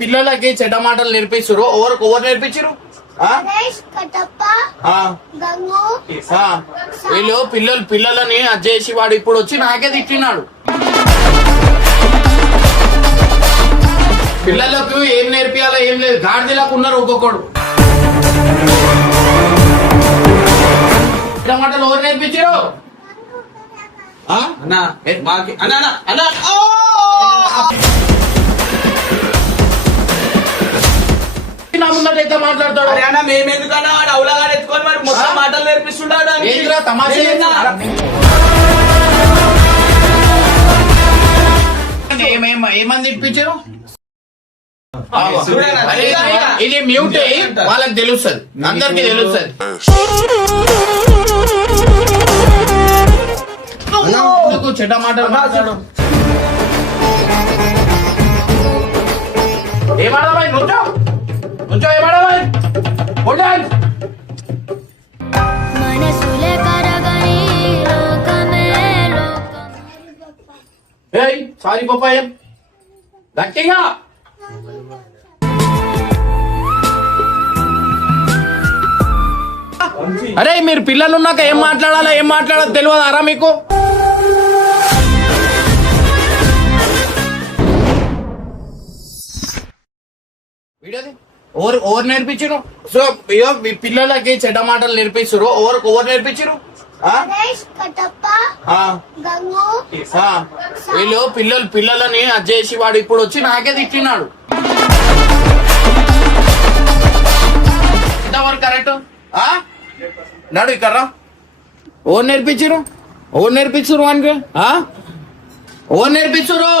పిల్లలకి చెడ్డ మాటలు నేర్పిస్తారు. ఎవరు నేర్పించారు? వీళ్ళు పిల్లలని అజ్జేసి వాడు ఇప్పుడు వచ్చి నాకే తిట్టినాడు. పిల్లలకు ఏం నేర్పియాలో ఏం లేదు, గాడిదలకు ఉన్నారు ఒక్కొక్కడు. చెడ్డ మాటలు ఎవరు నేర్పించారు? నా ముందటైతే మాట్లాడతాడు. మేమెందుకన్నా వాడు అవులాగా ఎత్తుకొని మరి మొత్తం మాటలు నేర్పిస్తుంటాడు. ఏంద్రా తమాషా? ఏమని తిప్పించారు? ఇది మ్యూట్ అయ్యి వాళ్ళకి తెలుస్తుంది, అందరికి తెలుస్తుంది. చెడ్డ మాటలు మాట్లాడు. ఏమాడబాయ్ నుంచో నుంచో, ఏమాడబాయ్ సారీ పప్పాయం గట్టిగా. అరే మీరు పిల్లలు ఉన్నాక ఏం మాట్లాడాలో ఏం మాట్లాడాలో తెలియదారా మీకు? ఓవర్ నేర్పించరు. సో మీ పిల్లలకి చెడ్డ మాటలు నేర్పిస్తారు. ఓవర్ నేర్పించరు. వీళ్ళు పిల్లలని అజ్జేసి వాడు ఇప్పుడు వచ్చి నాకే తిట్టినాడు. ఎంతవరకు కరెక్ట్? నాడు ఇక్కడ ఓవర్ నేర్పించరు. ఓవర్ నేర్పించరు అంటే ఓవర్ నేర్పించరు.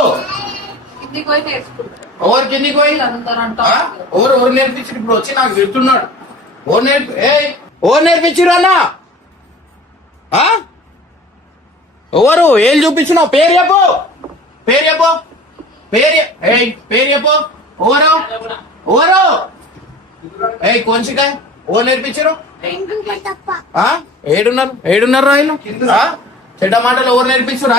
ఓవర్ కిందికి పోయి ఓవర్ నేర్పించారు. ఇప్పుడు వచ్చి నాకు తిడుతున్నాడు. ఓవర్ నేర్పించరు అన్నా. ఎవరు ఏం చూపించినావు? పేరు చెప్పు, పేరు చెప్పు, పేరు చెప్పు. ఎవరు ఎవరు? కొంచెం ఓవర్ నేర్పించరు. ఏడున్నారు రాయలు చెడ్డ మాటలు ఎవరు నేర్పిస్తురా?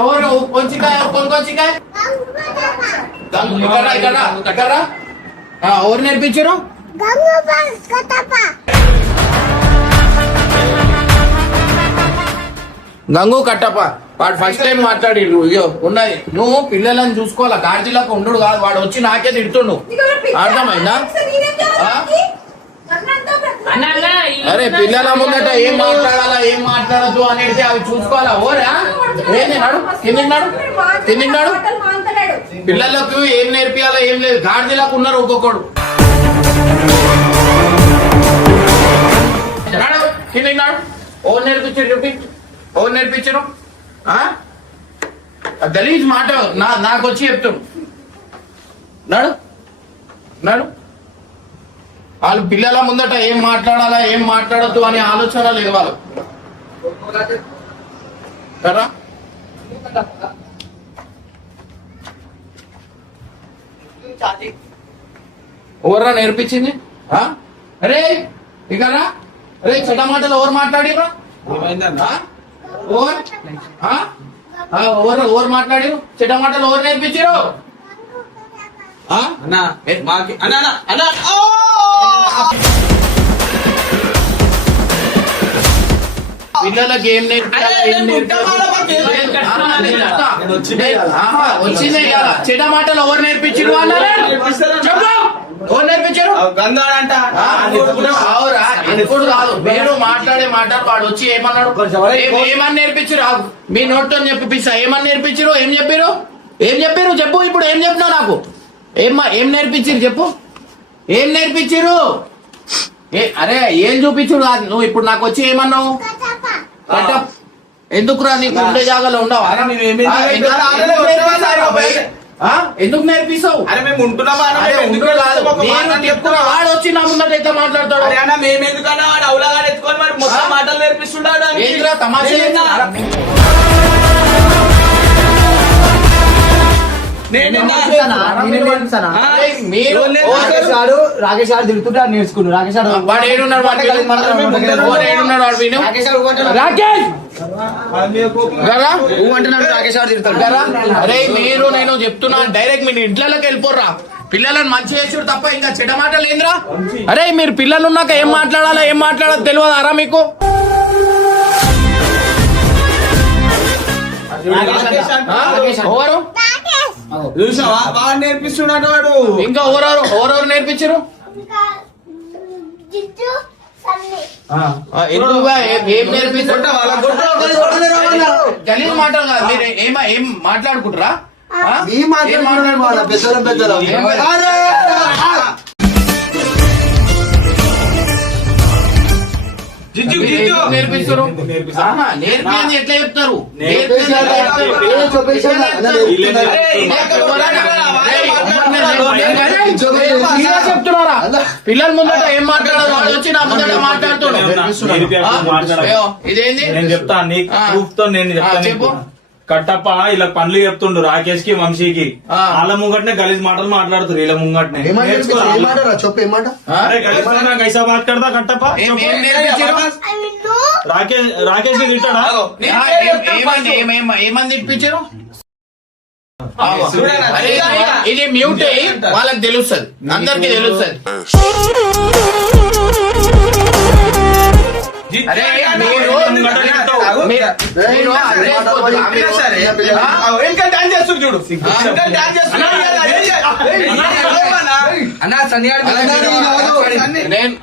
ఎవరు? కొంచికాయ కొంచికాయ ఎవరు నేర్పించరు? గంగు కట్టప్ప వాడు ఫస్ట్ టైం మాట్లాడిరు. అయ్యో ఉన్నాయి, నువ్వు పిల్లలని చూసుకోవాలా, గాడిదలకు ఉండు కాదు. వాడు వచ్చి నాకే తిడుతుండు, అర్థమైందా? అరే పిల్లల ముందట ఏం మాట్లాడాలా ఏం మాట్లాడద్దు అనేది అవి చూసుకోవాలా. ఓరా తిన్నాడు. పిల్లలకు ఏం నేర్పియాలో ఏం లేదు, గాడిదలకు ఉన్నారు ఒక్కొక్కడు. తిన్నాడు. ఓ నేర్పించారు చూపి, ఓ నేర్పించరు. గలీజ్ మాట నాకు వచ్చి చెప్తాడు. నాడు వాళ్ళు పిల్లల ముందట ఏం మాట్లాడాలా ఏం మాట్లాడద్దు అనే ఆలోచన లేదు వాళ్ళు కదా. ఎవర్రా నేర్పించింది? అరే ఇకరా, అరే చెడ్డ మాటలు ఎవరు మాట్లాడిరా? ఎవరు మాట్లాడారు? చెడ్డ మాటలు ఎవరు నేర్పించారు? పిల్లలకి ఏం వచ్చిందే కదా. చెడ్డ మాటలు ఎవరు నేర్పించారు అన్నారు? ఎవరు నేర్పించారు? ఎప్పుడు కాదు, మీరు మాట్లాడే మాట వాడు వచ్చి ఏమన్నాడు? ఏమని నేర్పించారు? మీ నోట్తో చెప్పిస్తా. ఏమని నేర్పించారు? ఏం చెప్పారు? చెప్పు. ఇప్పుడు ఏం చెప్పినావు నాకు? ఏం నేర్పించారు చెప్పు. ఏం నేర్పించారు? అరే ఏం చూపించుడు కాదు. నువ్వు ఇప్పుడు నాకు వచ్చి ఏమన్నావు? ఎందుకురా నీకు ఉండే జాగాలో ఉండవు? ఎందుకు నేర్పిస్తావు? వాడు వచ్చి నా ముందటైతే మాట్లాడతాడు. మేమెందుకన్నా వాడు అవులాగా ఎత్తుకొని మరి మొత్తం మాటలు నేర్పిస్తుంటాడు. ఏంద్రా తమాషా? రాకేష్ గారు తిరుగుతుంటే నేర్చుకున్నాడు. రాకేష్ అరే మీరు నేను చెప్తున్నా డైరెక్ట్ మీ ఇంట్లోకి వెళ్ళిపోర్రా. పిల్లలను మంచి చేసుడు తప్ప ఇంకా చెడ్డ మాటలు ఏంద్రా? అరే మీరు పిల్లలు ఉన్నాక ఏం మాట్లాడాలో ఏం మాట్లాడాలో తెలియదారా మీకు? ఎవరు చూసావా బాగా నేర్పిస్తున్నాడు వాడు. ఇంకా ఎవరెవరు నేర్పించరు? ఎందుకుగా ఏం నేర్పించారు? గలీజ్ మాటలు కాదు. మీరు ఏం మాట్లాడుకుంటారా? ఏం మాట్లాడుకుంటారు? నేర్పిస్తారు. నేర్పింది ఎట్లా చెప్తారు? చెప్తున్నారా? పిల్లల ముందట ఏం మాట్లాడారు? వాళ్ళు వచ్చి నా ముందట మాట్లాడుతున్నాడు. ఇదేంది? నేను చెప్తా నీకు ప్రూఫ్ తో నేను చెప్తాను. చెప్పు. కట్టప్ప ఇలా పనులు చెప్తుండు రాకేష్ కి వంశీకి. వాళ్ళ ముంగటనే గలీజ్ మాటలు మాట్లాడుతున్నారు వీళ్ళ ముంగటనే. చెప్పు ఏమాట అరే గలీజ్ మాటలు కైసా బాత్ కడతా కట్టప్ప. రాకేష్ కి తిట్టాడా? ఏమని తిప్పించారు? ఇది మ్యూట్ అయ్యి వాళ్ళకి తెలుస్తుంది, అందరికి తెలుస్తుంది. అరే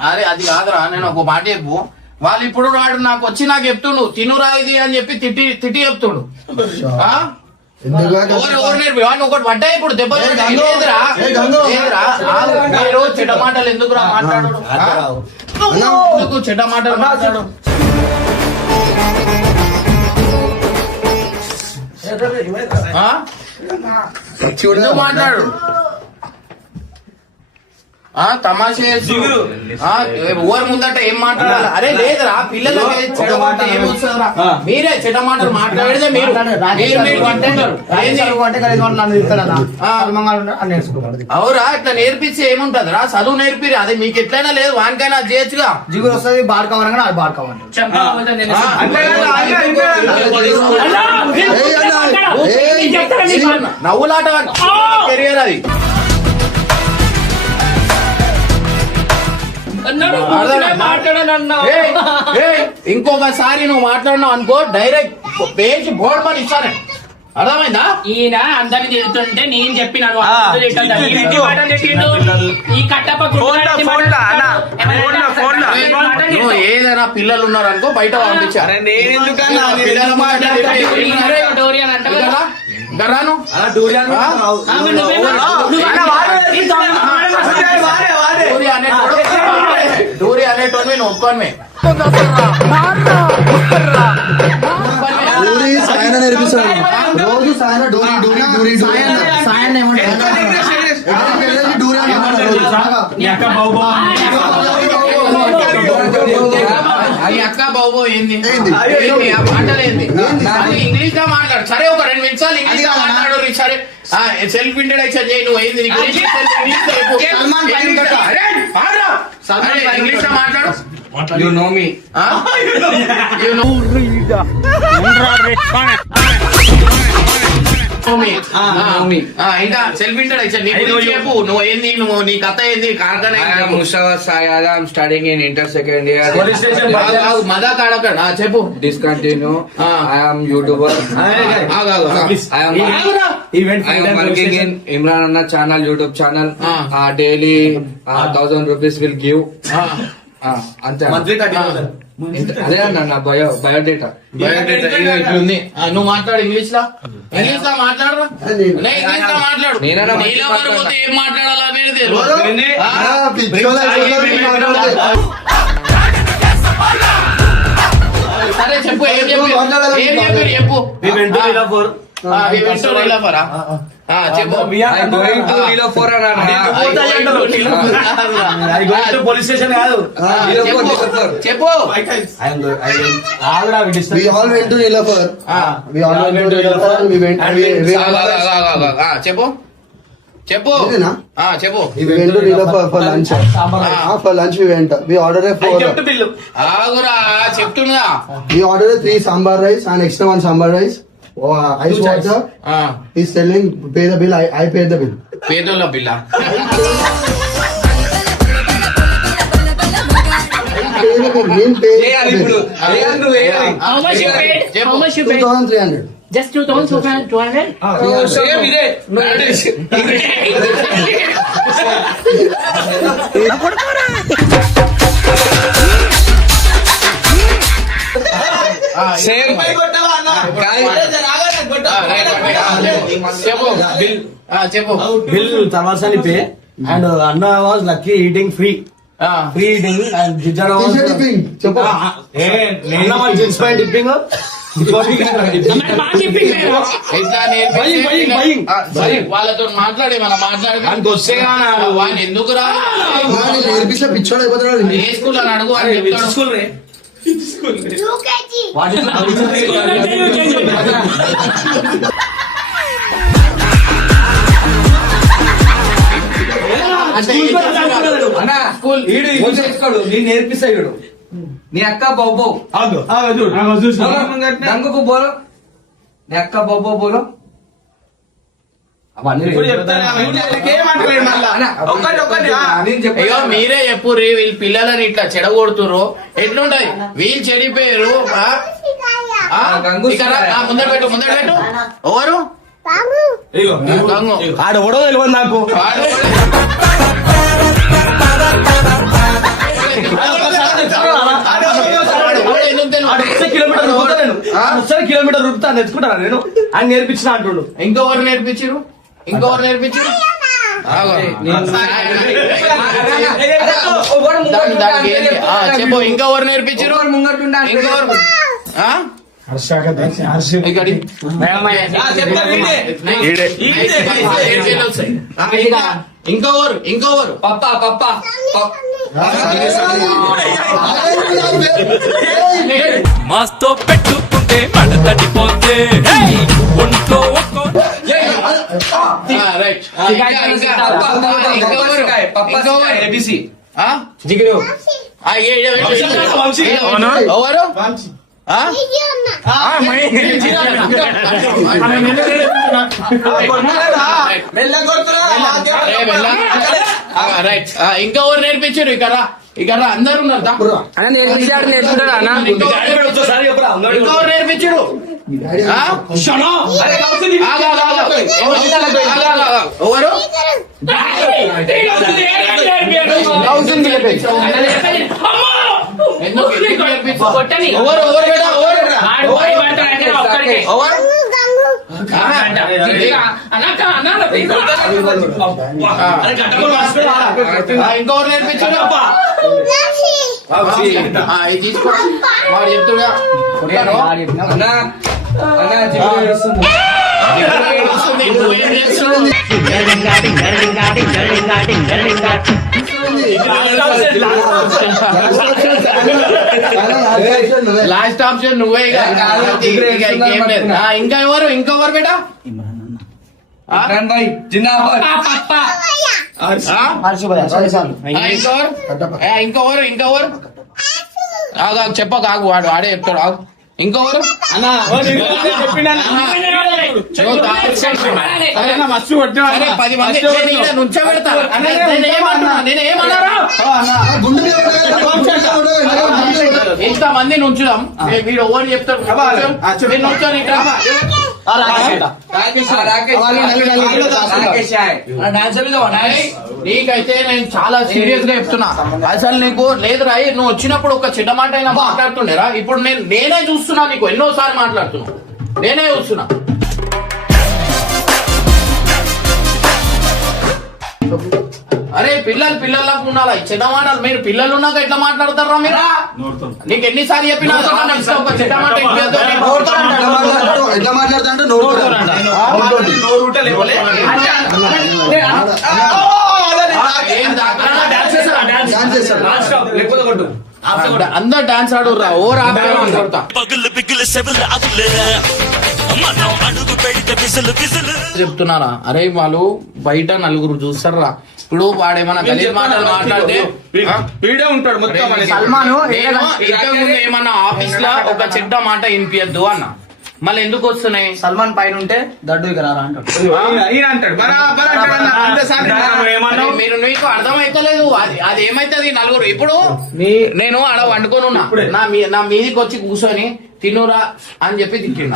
అరే అది కాదురా, నేను ఒక మాట చెప్పు. వాళ్ళు ఇప్పుడు వాడు నాకు వచ్చి నాకు చెప్తుండు తినురా ఇది అని చెప్పి తిట్టి చెప్తుండు. ఒకటి పడ్డా ఇప్పుడు దెబ్బలు మీరు చెడ్డ మాటలు ఎందుకు రా మాట్లాడు? ఎందుకు చెడ్డ మాటలు మాట్లాడు? ఎందుకు మాట్లాడు? తమాషా ఊరు ముందట ఏం మాట్లాడాలి? అరే లేదురా, పిల్లలకి చెడ్డ మాట ఏమి వస్తుందిరా? మీరే చెడ్డ మాటలు మాట్లాడితే మీరు అవురా? ఇట్లా నేర్పిస్తే ఏముంటదిరా? చదువు నేర్పిరి, అది మీకు ఎట్లయినా లేదు వానికైనా అది చేయొచ్చుగా. జిగురు వస్తుంది బార్ కావాలన్నా అది బార్ కావాలి. నవ్వులాట కెరియర్ అది. ఇంకొకసారి నువ్వు మాట్లాడినావు అనుకో డైరెక్ట్ పేజ్ బోర్డు పని ఇస్తానే. అర్థమైందా? ఈయన అందరిని తిడుతుంటే నేను చెప్పినాను ఈ కట్టప్ప నువ్వు ఏదైనా పిల్లలు ఉన్నారు అనుకో బయట పంపించారు. పిల్లల మాట రాను డూరి అనేటోని నేను ఒప్పుకోని సాయన నేర్పిస్తాడు రోజు. సాయన డూరి డూరి డూరి సాయన అది అక్క బాబు ఏంది మాటలు ఏంది? ఇంగ్లీష్ లో మాట్లాడు. సరే ఒక 2 నిమిషాలు ఇంగ్లీష్ లో మాట్లాడు. సరే సెల్ఫ్ ఇంట్రడక్షన్ చేయి. నువ్వు ఏంది ఇంగ్లీష్ లో మాట్లాడు. You know me. You know me. ఇంకా సెల్ఫ్ ఇంట్రడక్షన్ నీ గురించి చెప్పు. నువ్వు ఏంది, నువ్వు నీ కథ ఏంది? కార్ఖానా Mustafa Sayad. I'm studying in inter second year. మదా కాడక్కడ చెప్పు. Discontinue. I am YouTuber. I am working in Imran Anna channel, YouTube channel. Daily 1,000 rupees will give. అంతే అదే అన్న బయోడేటా. ఇట్లుంది. నువ్వు మాట్లాడు ఇంగ్లీష్ లో. ఇంగ్లీష్ లో మాట్లాడరా? ఇంగ్లీష్ లో మాట్లాడు. నీలో పోతే ఏం మాట్లాడాలి అనేది తెలియదు. సరే చెప్పు. ఏం చెప్పి చెప్పు. పోలీస్ స్టేషన్ కాదు. చెప్పు. చెప్పు చెప్పు చెప్పు. For lunch we went. We ordered a 4. ఆగురా చెప్తున్నా. We ordered a 3 sambar rice and extra 1 sambar rice. Ice water. He's telling pay the bill. I paid the bill. పేదోళ్ళ పిల్ల. వేయాలి ఇప్పుడు. వేయాలి, నువ్వు వేయాలి. How much you paid? చెప్పు. How much you paid? 2300. Just 2,200. Same ఇదే. సేమ్ పై కొట్టవా అన్న? కాదు. అరే, రాగానే కొట్టవా? చెప్పు బిల్. చెప్పు Bill Tamasani pay and Anna was lucky eating free eating and Jijana was చెప్పు. Anna was just by dipping up. हमारे माँ की पिक में हो. ఇట్లా Buying. సరే, వాళ్ళతో మాట్లాడి మనం మాట్లాడి దానికి వస్తే కానీ ఆడు- వాడిని ఎందుకు రా వాడిని నేర్పిస్తే పిచ్చోడు అయిపోతాడు. ఏ స్కూల్ అని అడుగు అని చెప్తాడు. School re. What is అంటే ఈ అన్న స్కూల్ ఈడు ఈడు చేసుకోడు. నేను నేర్పిస్తా ఈడు. నీ అక్క బాబో దంగుకు బోలో. నీ అక్క బాబో బోలో. అవన్నీ ఇప్పుడు చెప్తాను. ఏమంటలేడు మళ్ళా? అన్న, ఒక్కటి నేను చెప్పాను. అయ్యో మీరే చెప్పుర్రి వీళ్ళ పిల్లలని ఇట్లా చెడగొడుతుర్రు ఎట్లుంటది వీళ్ళు చెడిపోయారు ముందర పెట్టు ఎవరు గంగు. ఆడ ఎవడో తెలియదు నాకు. వాడు ఎందుకు తెలియదు? కిలోమీటర్ రూపుతా తెచ్చుకుంటాను నేను అని నేర్పించిన అంటుండు. ఇంకొకరు నేర్పించారు ఆగో. దానికి ఏంటి? చెప్పు ఇంకెవరు నేర్పించారు ముంగట్టుండా ఇంకెవరు ఇక్కడి ఇంకొవరు పప్పా పప్పా మాస్తో పెట్టుకుంటే మడతడిపోతే ఒంట్లో ఒక్కో రైట్ ఏబిసి ఎవరు రైట్ ఇంకెవరు నేర్పించారు ఇక్కడ అందరు ఉన్నారు ఇంకెవరు నేర్పించారు ఎవరు కొట్టని. ఎవరు బేటా వాడు వాడి పడతాడంటే ఒక్కడికే. ఇంకొకరు నేర్పించారు ఇది తీసుకో వాడు చెప్తున్నా అన్నా అన్నా జిమ్లో ఏడుస్తుంది. నువ్వేం చేస్తున్నావు? లాస్ట్ ఆప్షన్ నువ్వే ఇక. ఇక ఇంకేం లేదు. ఇంకా ఇంకొకరు బేటా ఇమ్రాన్ భాయ్ జిందాబాద్. ఇంకొకరు చెప్పక ఆగు వాడు వాడే చెప్తాడు ఆగు ఇంకొకరు మస్తు కొట్టినా 10 మంది నుంచోబెడతా నేనేమన్నారా ఇంతమంది నుంచుదాం వీడు ఎవరు చెప్తాడు మీరు నుంచొని ఇట్లా. రాకేష్ నీకైతే నేను చాలా సీరియస్ గా చెప్తున్నా అసలు నీకు లేదు రా నువ్వు వచ్చినప్పుడు ఒక చిన్న మాట అయినా మాట్లాడుతుండేరా ఇప్పుడు నేనే చూస్తున్నా నీకు ఎన్నోసార్లు మాట్లాడుతున్నా నేనే చూస్తున్నా అరే పిల్లల్లాగా ఉండాలా చిన్నమాటలు మీరు పిల్లలు ఉన్నాక ఎట్లా మాట్లాడతారా మీరు నీకు ఎన్నిసార్లు చెప్పినా ఒక చిన్న మాట ఎట్లా మాట్లాడతా అంటే అందరు డాన్స్ ఆడుర్రా ఓవర్ ఆడతా పగులు బిగులు సెవెలు అదులేరా మనం అడుగు పెడితే బిజలు బిజలు చెప్తున్నారా అరే వాళ్ళు బయట నలుగురు చూస్తారా ఇప్పుడు వాడేమన్నా గలీజ్ మాటలు మాట్లాడితే వీడే ఉంటాడు మొత్తం సల్మాన్ ఏమన్నా ఆఫీస్ లో ఒక చెడ్డ మాట వినిపించద్దు అన్న మళ్ళీ ఎందుకు వస్తున్నాయి? సల్మాన్ పైన ఉంటే దడ్డు ఇక్కడ రా అంటాడు. ఈయన అంటాడు బరాబర్ అంటాడు అన్న. అంతే సార్. ఏమన్నావు? మీరు నీకు అర్థమైతలేదు. అది ఏమైతుంది నలుగురు ఇప్పుడు నేను ఆడ వండుకొని ఉన్నా, నా మీదికి వచ్చి కూర్చొని తినురా అని చెప్పి తిట్టిండు.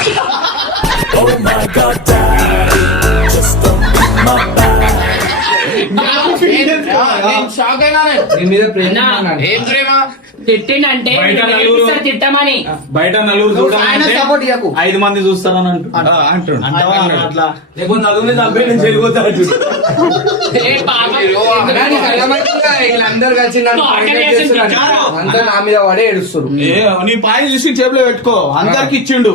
నేను షాక్ అయినా. నీ మీద ప్రేమ అన్నాడు. ఏం ప్రేమ? తిట్టిండంటే బయట నలుగురు- నేర్పిస్తారు తిట్టమని. బయట నలుగురు ఆయన సపోర్ట్ ఇవ్వకు. 5 మంది చూస్తారని అంటాడు. అంటావా అట్లా? లేకపోతే నలుగురిని చంపి నేను చెల్లిపోతాను. ఏ పాపం. వీళ్ళందరూ కలిసి నన్ను target చేస్తున్నారు. అంతా నా మీద పడే ఏడుస్తారు. నీ పాయి చూసి జేబులో పెట్టుకో, అందరికి ఇచ్చిండు,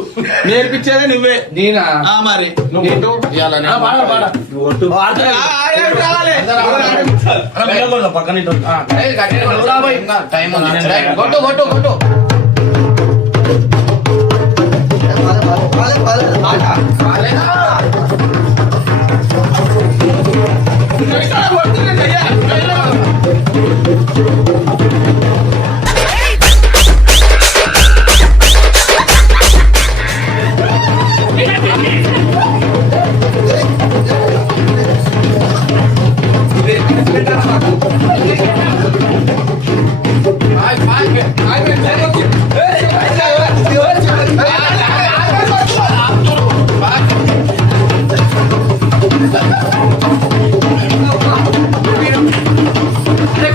నేర్పించేదే నువ్వే. నేనా మరి ఏంటో ఇవాళ నేను పక్కన ఏయ్, గట్టిగా కొట్టురా పోయి. ఇంకా టైం ఉంది. కొట్టు కొట్టు కొట్టు. కాలేదా? Bye, bye.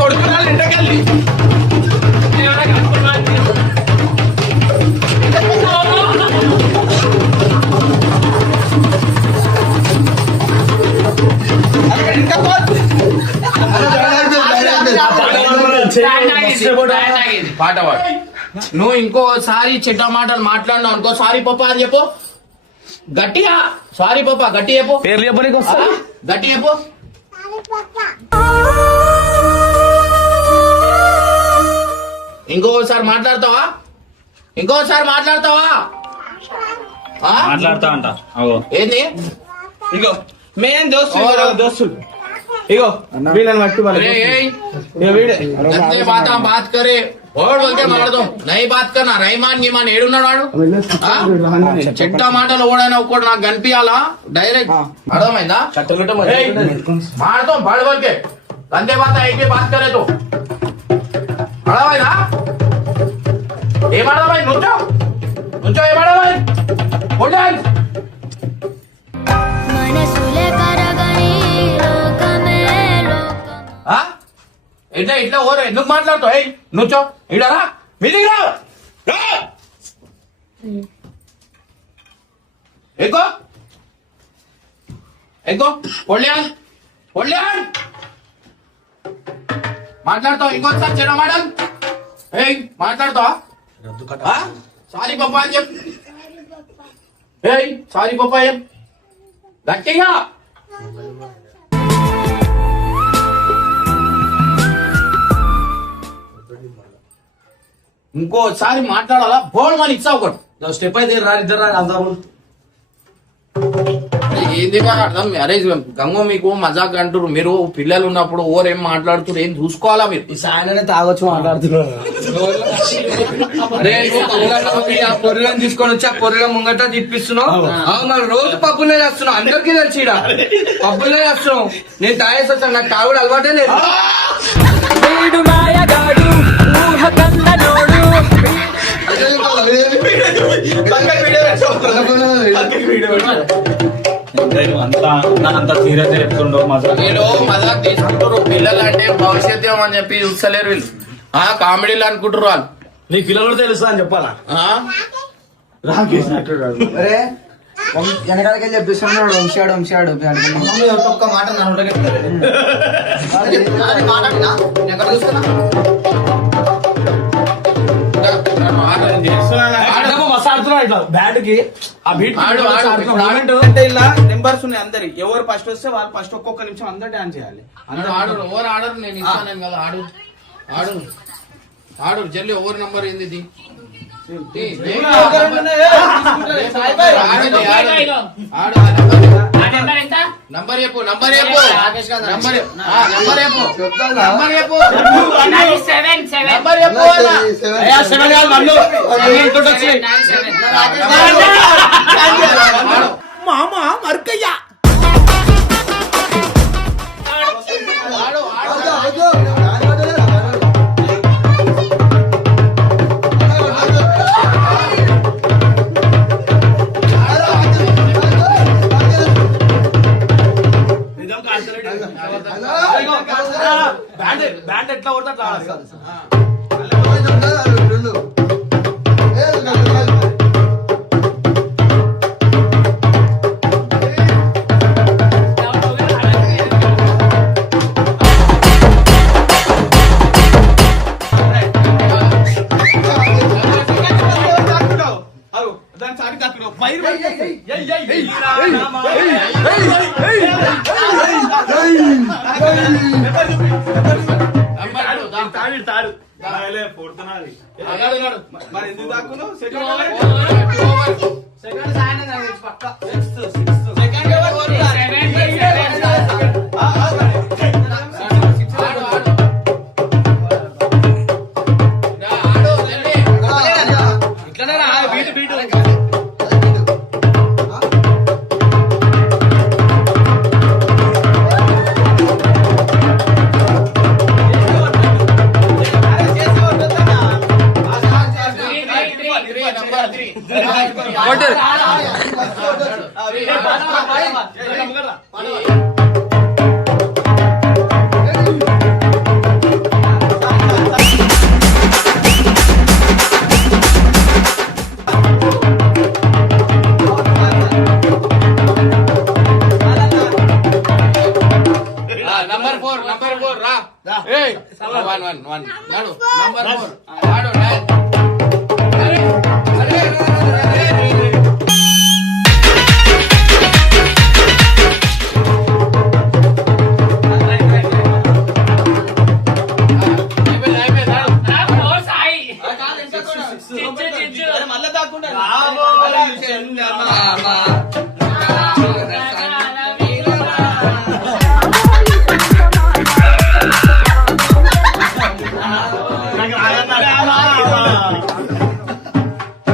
కొడుకున్నాళ్ళు ఎంటకెళ్ళి పాట పాడు. నువ్వు ఇంకోసారి చెడ్డ మాటలు మాట్లాడినావు అనుకో, సారీ పప్ప అని చెప్పు గట్టిగా. సారీ పప్ప గట్టి చెప్పు. పేర్లు చెప్పడానికి వస్తా. గట్టి చెప్పు. ఇంకోసారి మాట్లాడతావా? ఇంకోసారి మాట్లాడతావా? ఆ? మాట్లాడతా అంట. ఏంది? ఇగో మేం దోస్తులు. ఇగో వీళ్ళని పట్టు अरे गंदे बात करे और बोलते మాట్లాడదాం. నై బాత్ కన్నా రైమాన్ గిమాన్ ఏడున్నాడు వాడు? చెట్ట మాటలు ఓడైనా ఒక్కడు నాకు కనిపించాలా డైరెక్ట్. అర్థమైందా? మాడతాం బड़ बोल के गंदे बात एक बात करे तो అర్థమైందా? ఏమాడదా భాయ్? నుంచో నుంచో. ఏమాడా భాయ్? ఉండాలి. ఇట్లా ఇట్లా ఓరే ఎందుకు మాట్లాడుతావు? నుంచో ఇడరా మీదికి రా. ఎక్కువ ఎక్కువ పొళ్ళాన్ పొళ్ళాన్ మాట్లాడతావు. ఇంకోసారి చెడ మాడల్. ఏయ్ మాట్లాడతావా? సారీ పప్ప అని చెప్పు. ఏయ్ సారీ పప్ప చెప్పు గట్టిగా. ఇంకోసారి మాట్లాడాలా బోల్ మని ఇచ్చావు ఒకటి. స్టెప్ అయితే ఇద్దరు అందరూ ఏంది మరి అర్థం? అరే గంగో మీకు మజాక్ అంటారు. మీరు పిల్లలు ఉన్నప్పుడు ఓరేం మాట్లాడుతున్నారు ఏం చూసుకోవాలా మీరు? ఈ సాయననే తాగొచ్చు మాట్లాడుతున్నారు. అరే నువ్వు ఆ పొర్రెలను తీసుకొని వచ్చి ఆ పొర్రెల ముంగట తిప్పిస్తున్నావు. మరి రోజు పప్పులే చేస్తున్నావు. అందరికీ తెలిసి ఈడ పప్పులే చేస్తున్నావు. నేను తాగేసి వచ్చాను. నాకు తాగుడు అలవాటే లేదు. అంతా సీరియస్ చెప్తుండవు మజా. వీళ్ళు మజాక్ తీసుకుంటారు. పిల్లలు అంటే భవిష్యత్తు అని చెప్పి చూస్తలేరు వీళ్ళు. కామెడీలు అనుకుంటారు వాళ్ళు. నీ పిల్లలు తెలుసా అని చెప్పాలా? అరే వెనకాలకి వెళ్ళి చెప్పిస్తున్నాడు వంశాడు వంశాడు ఒక్క మాట మాట్లాడినా ఎక్కడ చూస్తున్నా బ్యాట్ కి ఆ బీట్ అంటే ఇలా నెంబర్స్ ఉన్నాయి అందరి. ఎవరు ఫస్ట్ వస్తే వాళ్ళు ఫస్ట్ ఒక్కొక్క నిమిషం అందరు డాన్స్ చేయాలి. ఆడు ఎవరు ఆడరు? నేను ఇస్తాను కదా. ఆడు ఆడు ఆడు జల్లి ఎవరి నంబర్ ఏంది ఇది? ఆడు నెంబర్ ఎంత? నంబర్ చెప్పు నంబర్ చెప్పు నంబర్ చెప్పు నంబర్ చెప్పు నాది 7 నంబర్ చెప్పు అన్న. 7 కాదు 1 వచ్చి 9 మామ మర్కయ్య ఆడు బ్యాండ్ ఎట్లా కొడతా అట్లా ఆడాలి. దాని సాగి తక్కువ ఫైర్ తాడు పొడుతున్నది మరి ఎందుకు దాక్కున్నావు నంబర్ 4 రా 1 నాడు నంబర్ 4 ఆడు మళ్ళా దాక్కుండా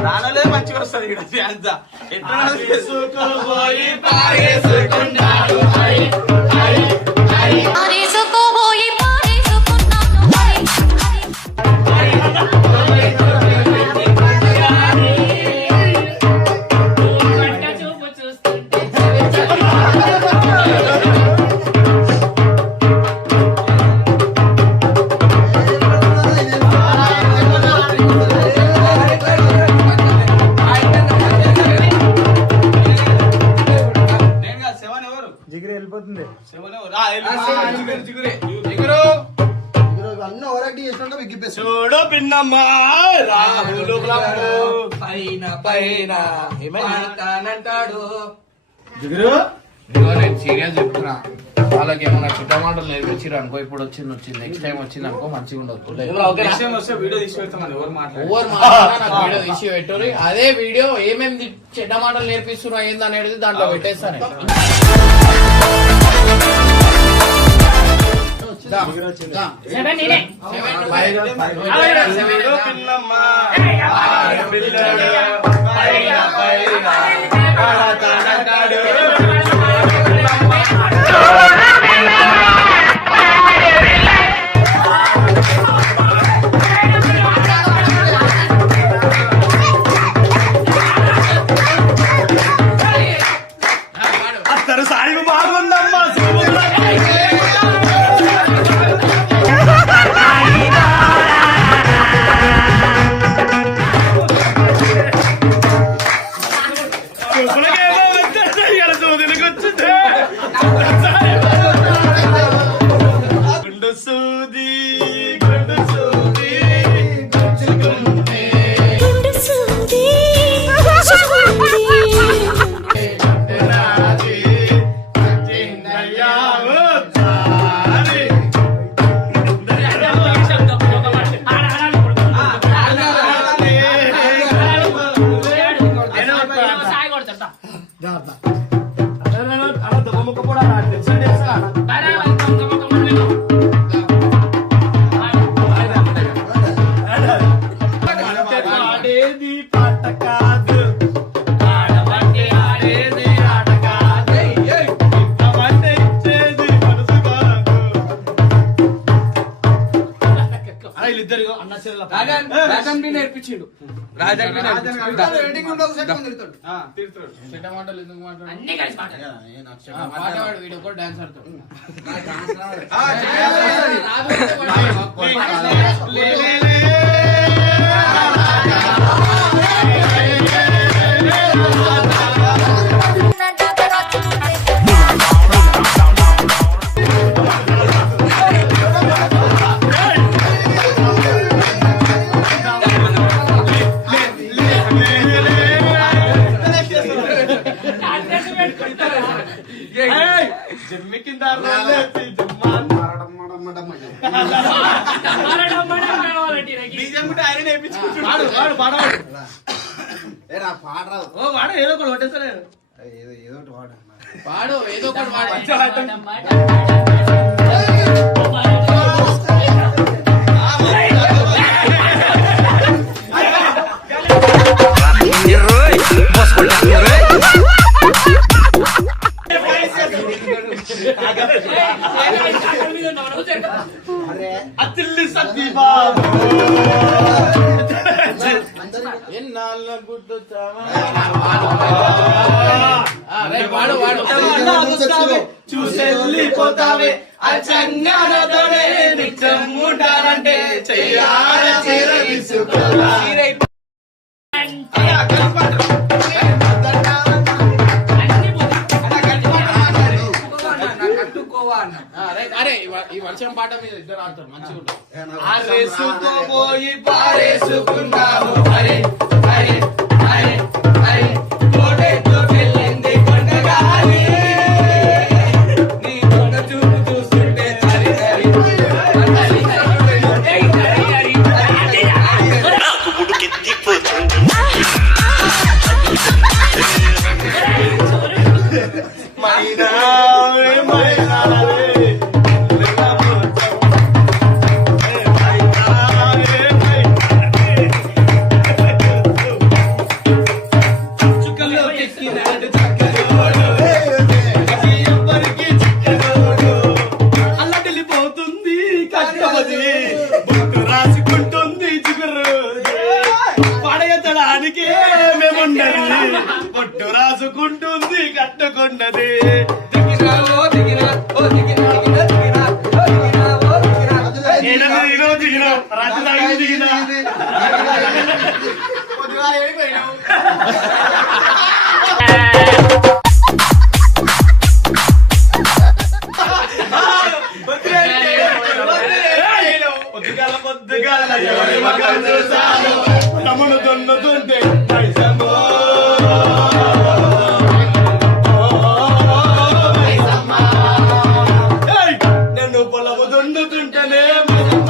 రానలే మంచిగా వస్తుంది ఇక్కడ డ్యాన్స్ ఎట్లా చేసుకోబోయి పారేసుకున్నాడు పారేసుకోబోయి పారేసుకున్నాను చూపు చూస్తుంటే జిగిరి వెళ్ళిపోతుంది. చూడు పిన్నమ్మా రాహులు పైన పైన పడతానంటాడు. జిగిరు ఇదిగో నేను సీరియస్ చెప్తున్నా. వాళ్ళకి ఏమన్నా చిట్టమాటలు నేర్పించారు అనుకో, ఇప్పుడు వచ్చింది నెక్స్ట్ టైం వచ్చింది అనుకో మంచిగా ఉండదు. నెక్స్ట్ టైం వస్తే వీడియో తీసి పెడతామని ఎవరు మాట్లాడారు. ఓవర్ మాట్లాడినా నాకు వీడియో తీసి పెట్టరు. అదే వీడియో ఏమేమి చెడ్డ మాటలు నేర్పిస్తున్నా ఏంది అనేది దాంట్లో పెట్టేస్తాను. పిన్నమ్మా పిల్లడు పైన పైన పడతానంటాడు. అసలు సాయి బాగుందమ్మా వాళ్ళిద్దరు అన్న చెల్లెల రాజన్ బి నేర్పించిండు. రాజన్ బి నేర్పించిండు. చెడ్డ మాటలు ఎందుకు మాట్లాడు? అన్ని కలిసి మాట్లాడు. పాట పాడు, వీడు ఒకటి డాన్స్ ఆడతాడు. అడ్రస్ పెట్టుకుంటారు. జమ్మి కింద డమ్మడమ్మడం కావాలంటే నాకు. ఆయన నేర్పించుకుంటున్నాడు. ఓ వాడ ఏదో ఒకటి కొట్టేస్తలేదు. పాడు, ఏదో ఒకటి పాడు. అతిల్లి సత్యబాబు ఎన్నాళ్ళ గుడ్డుతావా? పాడు పాడు. చూసెళ్ళిపోతావే అచ్చంగానతోనే నిత్యం ఉంటారంటే చెయ్యాల చీర తీసుకోరా. కట్టుకోవా అన్న. అరే ఈ వర్షం పాట మీద ఇద్దరు ఆడతారు, మంచిగా ఉంటుంది. అరేసుతో పోయి పారేసుకున్నాము. అరే అరే అరే అరే కోటెతో వెళ్ళింది కొండగాలి. నీ కొండ చూపు చూస్తుంటే హరి హరి నాకు ఉడికెత్తిపోతుంది అల్లడిల్లిపోతుంది కట్టవది బొట్టు రాసుకుంటుంది చిగురు పడయతడానికి మేమున్నది బొట్టు రాసుకుంటుంది కట్టుకున్నది. దిగిరావో దిగిరా ఓ దిగిరా దిగిరా దిగిరా ఓ దిగిరా ఓ దిగిరా. దిగినా రాత్రి తాగి దిగినా పొద్దుగాల ఎవరి మగం చూసాను తమను దున్నుతుంటే పైసమ్మో. నన్ను పొలము దున్నుతుంటేనే మైసమ్మ,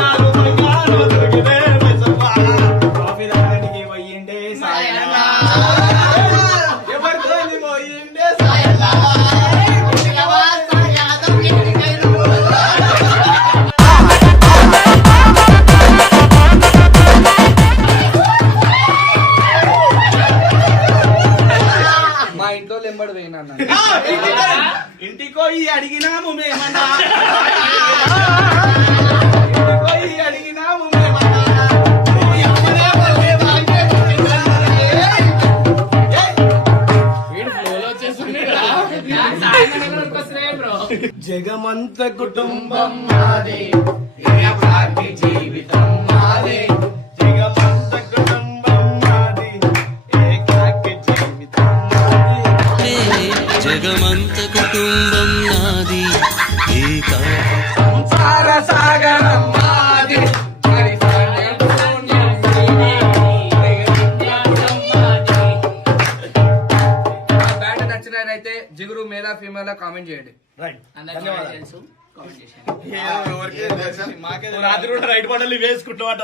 నాను బంగారు దొరికినే మైసమ్మ. కాఫీ తాగడానికి పోయిండే సాయనా, ఎవరితో పోయిండే సాయనా. మా ఇంట్లో లెంబడి పోయినా అన్న. ఇంటికోయి అడిగినాము మేమన్నా, ఇంటికోయి అడిగినాము మేమన్నా. నువ్వు ఎప్పుడే పోలేదా అంటే వీడు ఫ్లోలో వచ్చేస్తున్నాడు. జగమంత కుటుంబం మాదే, ఏకాకి జీవితం మాదే. జగమంత కుటుంబం మాది, ఏకాకి జీవితం మాది. జగమంత కుటుంబం నాది ఏకా సంసార సాగరం మాది. మరి సాయం శూన్యం మా బ్యాండ్ నచ్చినట్లయితే జిగురు మేలా ఫీమేల్ కామెంట్ చేయండి. రైట్. అందరికీ తెలుసు. కామెంట్ చేశాను. రాత్రి కూడా రైట్ బట్టలు వేసుకుంటాం అంట.